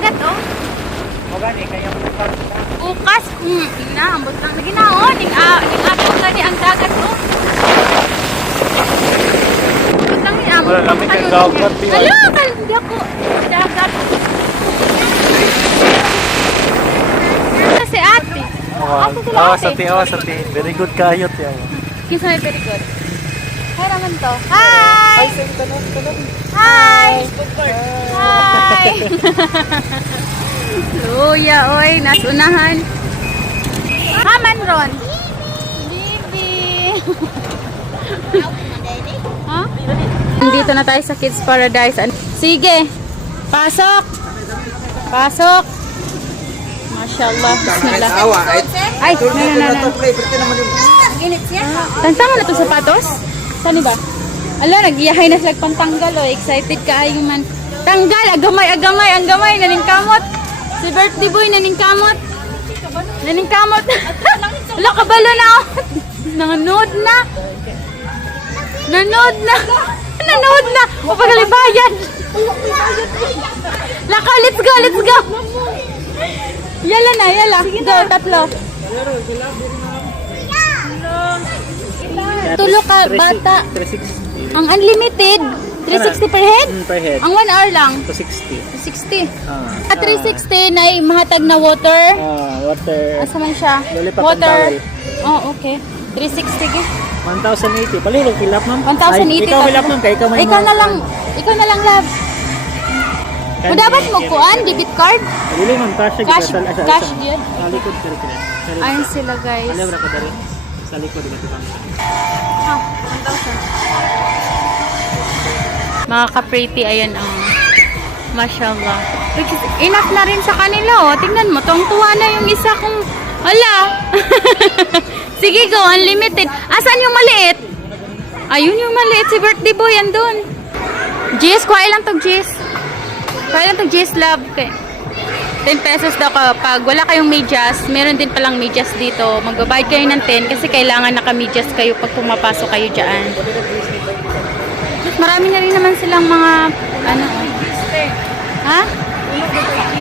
dagat, oh. Magani kaya bukas na. Bukas, inaambot lang na ginaon. Ning atong gani ang dagat, oh. Ambot lang ni ambot. Wala kami kay dagat, di ba? Alo, hindi ako. Dagat. Kasi ate. Ate sila ate. Awas ate. Very good kayo tiya. Kisa may very good. Hi naman to. Hi! Hi! Hi! Luya, oy. Nasunahan. Haman ron. Bibi. Ha? Nandito na tayo sa Kids Paradise. Sige. Pasok. Pasok. Mashallah. Bismillah. Ay, no. Tantang na itong sapatos? Saan ba? Ala, nag-iyahay na sila pantanggal, oh. Excited ka ay man. Tanggal, agamay. Ang gamay, naningkamot. Si birthday boy, naningkamot. Ala, kabalo na, oh. Nanood na. Papagalibayan. Laka, let's go. Yala. Go, tatlo. Tulo ka bata. 360. Ang unlimited, 360 per head? Per head. Ang 1 hour lang, 260. 260. At 360 na mahatag na water. Water. Asa man siya? Lollipop Water. and Oh, okay. 360 ge. 1,080. Palilog hilap ma'am. 1,080. Ikaw hilap ma'am kay ikaw may Ikaw na lang, love. Kung dapat mo kuan, debit card? Dili ma'am Cash yun. Sa likod kare. Ayun sila, guys. Alam ra ko dali. Sa likod dito bang. Ah, 1,000. Mga ka-pretty, ayan ang mashallah. Which is enough na rin sa kanila, oh. Tingnan mo, tuwang-tuwa na yung isa kong, ala. Sige, go, unlimited. Asan yung maliit? Ayun yung maliit, si birthday boy, andun. Jis, kuha lang to, Jis. Love. Okay. 10 pesos daw kapag wala kayong medyas, meron din palang medyas dito. Magbabayad kayo ng 10 kasi kailangan naka-medyas kayo pag pumapasok kayo dyan. Marami na rin naman silang mga, ha?